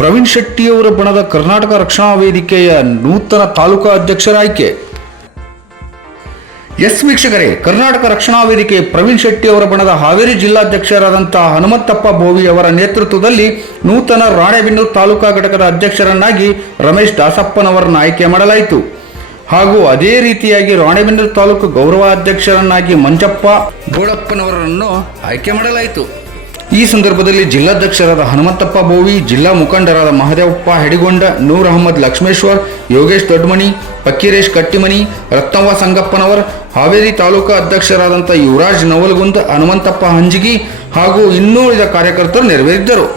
ಪ್ರವೀಣ್ ಶೆಟ್ಟಿಯವರ ಬಣದ ಕರ್ನಾಟಕ ರಕ್ಷಣಾ ವೇದಿಕೆಯ ನೂತನ ತಾಲೂಕಾ ಅಧ್ಯಕ್ಷರ ಆಯ್ಕೆ. ಎಸ್ ವೀಕ್ಷಕರೇ, ಕರ್ನಾಟಕ ರಕ್ಷಣಾ ವೇದಿಕೆ ಪ್ರವೀಣ್ ಶೆಟ್ಟಿ ಅವರ ಬಣದ ಹಾವೇರಿ ಜಿಲ್ಲಾಧ್ಯಕ್ಷರಾದಂತಹ ಹನುಮಂತಪ್ಪ ಬೋವಿ ಅವರ ನೇತೃತ್ವದಲ್ಲಿ ನೂತನ ರಾಣೆಬೆನ್ನೂರು ತಾಲೂಕಾ ಘಟಕದ ಅಧ್ಯಕ್ಷರನ್ನಾಗಿ ರಮೇಶ್ ದಾಸಪ್ಪನವರನ್ನು ಆಯ್ಕೆ ಮಾಡಲಾಯಿತು. ಹಾಗೂ ಅದೇ ರೀತಿಯಾಗಿ ರಾಣೆಬೆನ್ನೂರು ತಾಲೂಕು ಗೌರವ ಅಧ್ಯಕ್ಷರನ್ನಾಗಿ ಮಂಜಪ್ಪ ಗೋಳಪ್ಪನವರನ್ನು ಆಯ್ಕೆ ಮಾಡಲಾಯಿತು. ಈ ಸಂದರ್ಭದಲ್ಲಿ ಜಿಲ್ಲಾಧ್ಯಕ್ಷರಾದ ಹನುಮಂತಪ್ಪ ಬೋವಿ, ಜಿಲ್ಲಾ ಮುಖಂಡರಾದ ಮಹದೇವಪ್ಪ ಹೆಡಿಗೊಂಡ, ನೂರ್ ಅಹಮದ್ ಲಕ್ಷ್ಮೇಶ್ವರ್, ಯೋಗೇಶ್ ದೊಡ್ಡಮನಿ, ಫಕ್ಕೀರೇಶ್ ಕಟ್ಟಿಮನಿ, ರತ್ನವ್ವ ಸಂಗಪ್ಪನವರ್, ಹಾವೇರಿ ತಾಲೂಕಾ ಅಧ್ಯಕ್ಷರಾದಂಥ ಯುವರಾಜ್ ನವಲಗುಂದ್, ಹನುಮಂತಪ್ಪ ಹಂಜಗಿ ಹಾಗೂ ಇನ್ನೂ ಉಳಿದ ಕಾರ್ಯಕರ್ತರು ನೆರವೇರಿದ್ದರು.